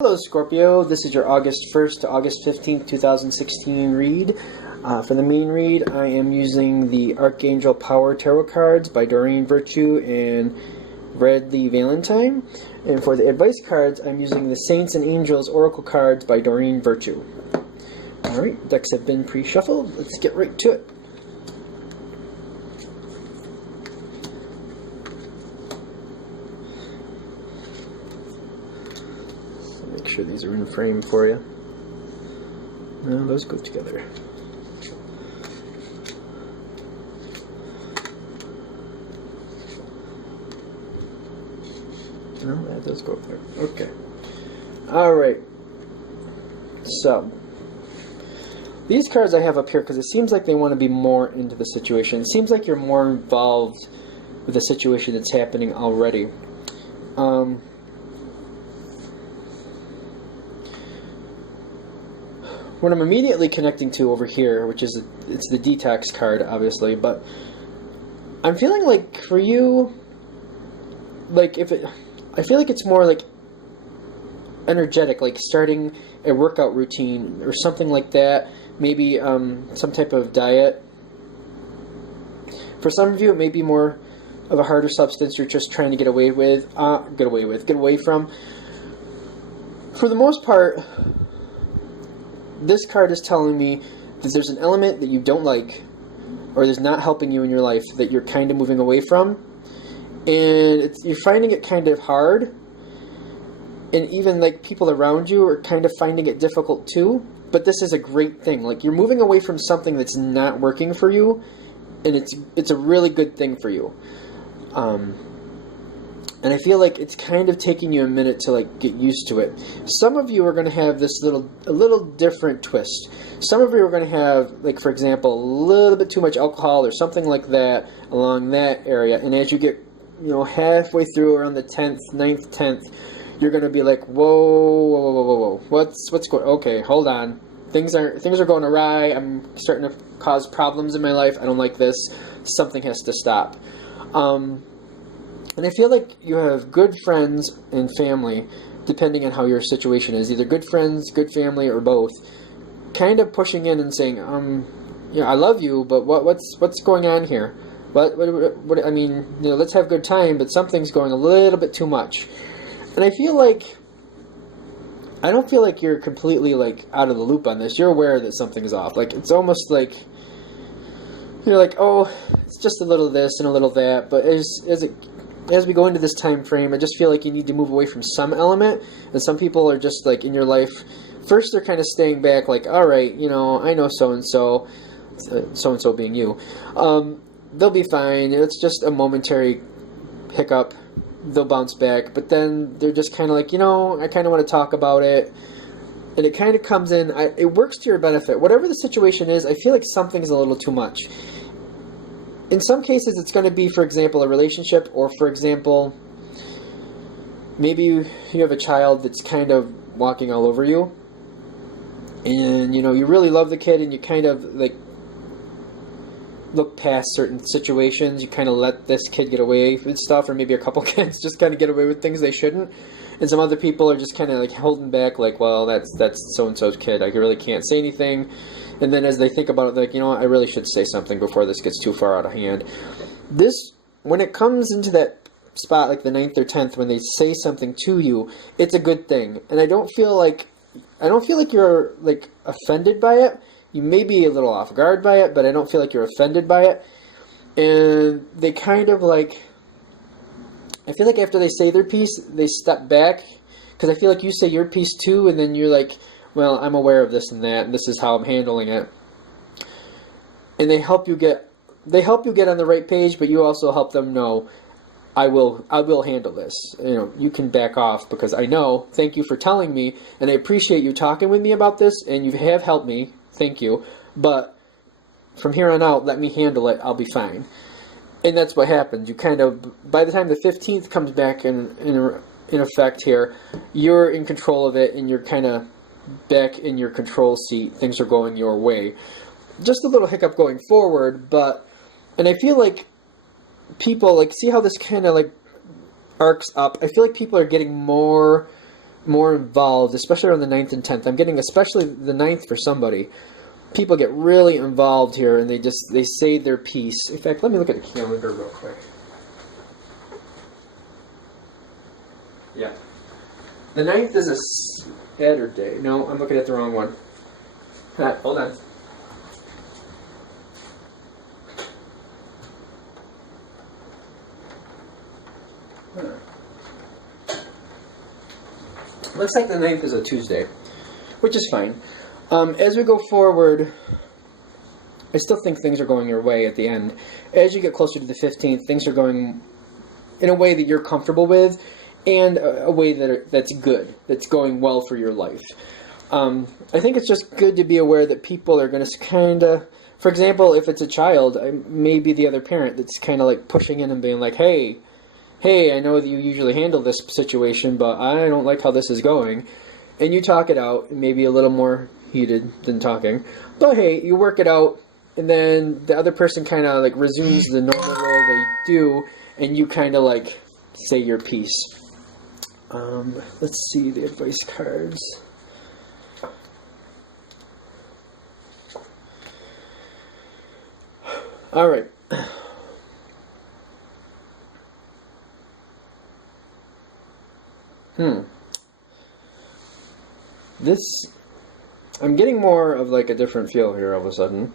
Hello Scorpio, this is your August 1st to August 15th, 2016 read. For the main read, I am using the Archangel Power Tarot cards by Doreen Virtue and Redley Valentine. And for the advice cards, I'm using the Saints and Angels Oracle cards by Doreen Virtue. Alright, decks have been pre-shuffled. Let's get right to it. Make sure these are in frame for you. No, those go together. No, that does go up there. Okay. Alright. So, these cards I have up here because it seems like they want to be more into the situation. It seems like you're more involved with the situation that's happening already. What I'm immediately connecting to over here, which is, it's the detox card, obviously, but I'm feeling like for you, like I feel like it's more like energetic, like starting a workout routine or something like that. Maybe some type of diet. For some of you, it may be more of a harder substance you're just trying to get away from. For the most part, this card is telling me that there's an element that you don't like, or that's not helping you in your life, that you're kind of moving away from, and you're finding it kind of hard, and even like people around you are kind of finding it difficult too. But this is a great thing. Like, you're moving away from something that's not working for you, and it's a really good thing for you. And I feel like it's kind of taking you a minute to like get used to it. Some of you are going to have this a little different twist. Some of you are going to have, like, for example, a little bit too much alcohol or something like that along that area. And as you get, halfway through, around the 10th, 9th, 10th, you're going to be like, whoa, what's going? Okay, hold on. Things are going awry. I'm starting to cause problems in my life. I don't like this. Something has to stop. And I feel like you have good friends and family, depending on how your situation is. Either good friends, good family, or both. Kind of pushing in and saying, I love you, but what's going on here? What I mean, let's have a good time, but something's going a little bit too much. And I don't feel like you're completely like out of the loop on this. You're aware that something's off. Like, it's almost like you're like, oh, it's just a little this and a little that, but as we go into this time frame, I just feel like you need to move away from some element, and some people are just like in your life. First, they're kind of staying back, like, all right, I know so-and-so being you. They'll be fine. It's just a momentary hiccup. They'll bounce back, but then they're just kind of like, I kind of want to talk about it, and it kind of comes in. It works to your benefit. Whatever the situation is, I feel like something's a little too much. In some cases, it's going to be, for example, a relationship, or, for example, maybe you have a child that's kind of walking all over you, and, you really love the kid, and you kind of, like, look past certain situations. You kind of let this kid get away with stuff, or maybe a couple kids just kind of get away with things they shouldn't, and some other people are just kind of, like, holding back, like, well, that's so-and-so's kid. I really can't say anything. And then as they think about it, they're like, I really should say something before this gets too far out of hand. When it comes into that spot, like the 9th or 10th, when they say something to you, it's a good thing. And I don't feel like you're, like, offended by it. You may be a little off guard by it, but I don't feel like you're offended by it. And they kind of, like, I feel like after they say their piece, they step back, because I feel like you say your piece too, and then you're like, well, I'm aware of this and that, and this is how I'm handling it. And they help you get on the right page, but you also help them know, I will handle this. You can back off, because I know. Thank you for telling me, and I appreciate you talking with me about this, and you have helped me. Thank you. But from here on out, let me handle it. I'll be fine. And that's what happens. You kind of, by the time the 15th comes back in effect here, you're in control of it, and you're kind of back in your control seat. Things are going your way. Just a little hiccup going forward, and I feel like people, like, see how this kind of, like, arcs up. I feel like people are getting more more involved, especially around the 9th and 10th. I'm getting especially the 9th for somebody. People get really involved here, and they say their piece. In fact, let me look at the calendar real quick. Yeah. The 9th is a Saturday. No, I'm looking at the wrong one. Hold on. Looks like the 9th is a Tuesday, which is fine. As we go forward, I still think things are going your way at the end. As you get closer to the 15th, things are going in a way that you're comfortable with, and a way that's good, that's going well for your life. I think it's just good to be aware that people are going to kind of, for example, if it's a child, maybe the other parent that's kind of like pushing in and being like, hey, I know that you usually handle this situation, but I don't like how this is going. And you talk it out, maybe a little more heated than talking. But hey, you work it out, and then the other person kind of like resumes the normal role they do, and you kind of like say your piece. Let's see the advice cards. All right. I'm getting more of like a different feel here all of a sudden.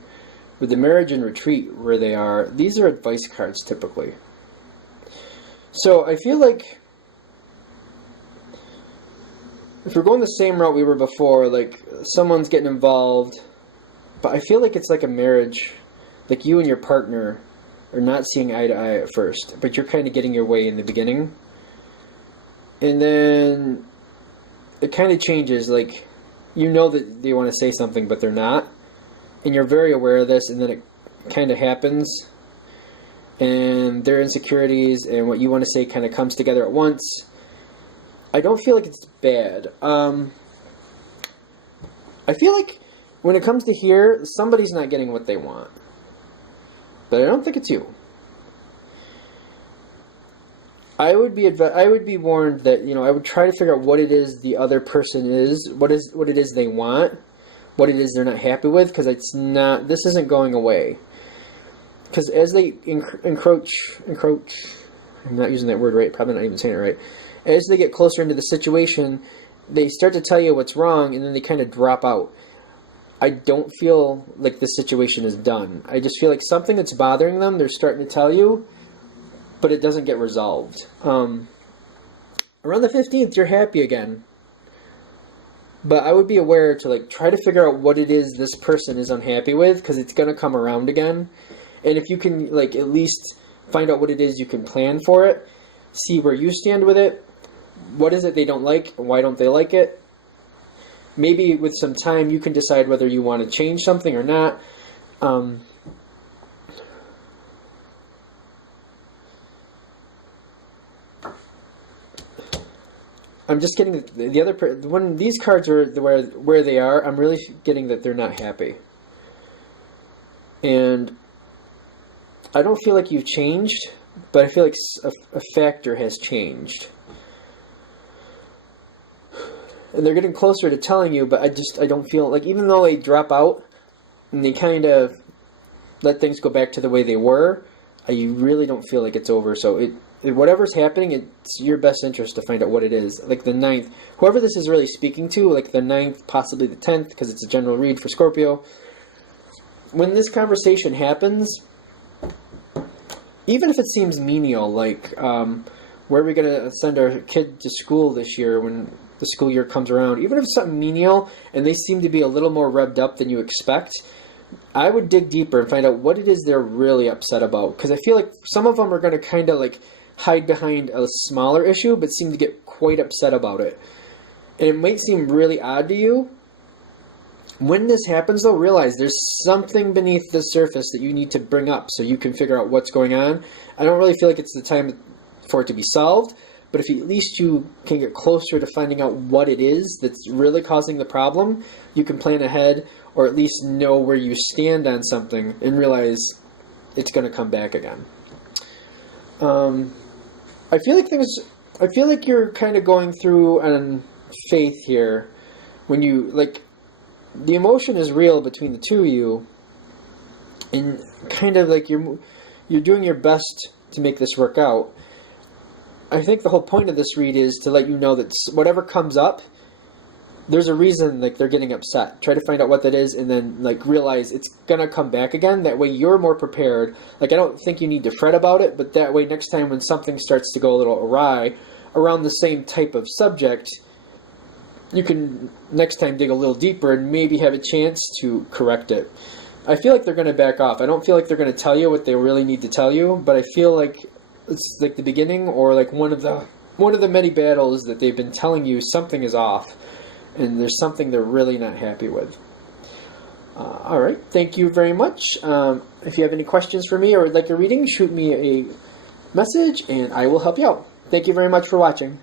With the marriage and retreat where they are, these are advice cards typically. So I feel like if we're going the same route we were before, like someone's getting involved, but I feel like it's like a marriage, like you and your partner are not seeing eye to eye at first, but you're kind of getting your way in the beginning. And then it kind of changes, like you know that they want to say something, but they're not. And you're very aware of this, and then it kind of happens. And their insecurities and what you want to say kind of comes together at once. I don't feel like it's bad. I feel like when it comes to here, somebody's not getting what they want. But I don't think it's you. I would be warned that, you know, I would try to figure out what it is the other person is, what it is they want, what it is they're not happy with, because this isn't going away. Because as they encroach, I'm not using that word right, probably not even saying it right. As they get closer into the situation, they start to tell you what's wrong, and then they kind of drop out. I don't feel like this situation is done. I just feel like something that's bothering them, they're starting to tell you, but it doesn't get resolved. Around the 15th, you're happy again. But I would be aware to like try to figure out what it is this person is unhappy with, because it's going to come around again. And if you can like at least find out what it is, you can plan for it, see where you stand with it, what is it they don't like, and why don't they like it. Maybe with some time you can decide whether you want to change something or not. I'm just getting the other when these cards are where they are. I'm really getting that they're not happy, and I don't feel like you've changed, but I feel like a factor has changed, and they're getting closer to telling you. But I don't feel like, even though they drop out and they kind of let things go back to the way they were, I really don't feel like it's over. So whatever's happening, it's your best interest to find out what it is. Like the 9th, whoever this is really speaking to, like the 9th, possibly the 10th, because it's a general read for Scorpio. When this conversation happens, even if it seems menial, like where are we going to send our kid to school this year when the school year comes around, even if it's something menial and they seem to be a little more revved up than you expect, I would dig deeper and find out what it is they're really upset about. Because I feel like some of them are going to kind of like hide behind a smaller issue, but seem to get quite upset about it. And it might seem really odd to you. When this happens, though, realize there's something beneath the surface that you need to bring up so you can figure out what's going on. I don't really feel like it's the time for it to be solved, but if at least you can get closer to finding out what it is that's really causing the problem, you can plan ahead, or at least know where you stand on something and realize it's going to come back again. I feel like you're kind of going through faith here. When you, like, the emotion is real between the two of you, and kind of like you're doing your best to make this work out. I think the whole point of this read is to let you know that whatever comes up, there's a reason, like, they're getting upset. Try to find out what that is, and then, like, realize it's gonna come back again. That way you're more prepared. Like, I don't think you need to fret about it, but that way next time when something starts to go a little awry around the same type of subject, you can next time dig a little deeper and maybe have a chance to correct it. I feel like they're going to back off. I don't feel like they're going to tell you what they really need to tell you, but I feel like it's like the beginning, or like one of the many battles that they've been telling you something is off, and there's something they're really not happy with. All right, thank you very much. If you have any questions for me or would like a reading, shoot me a message and I will help you out. Thank you very much for watching.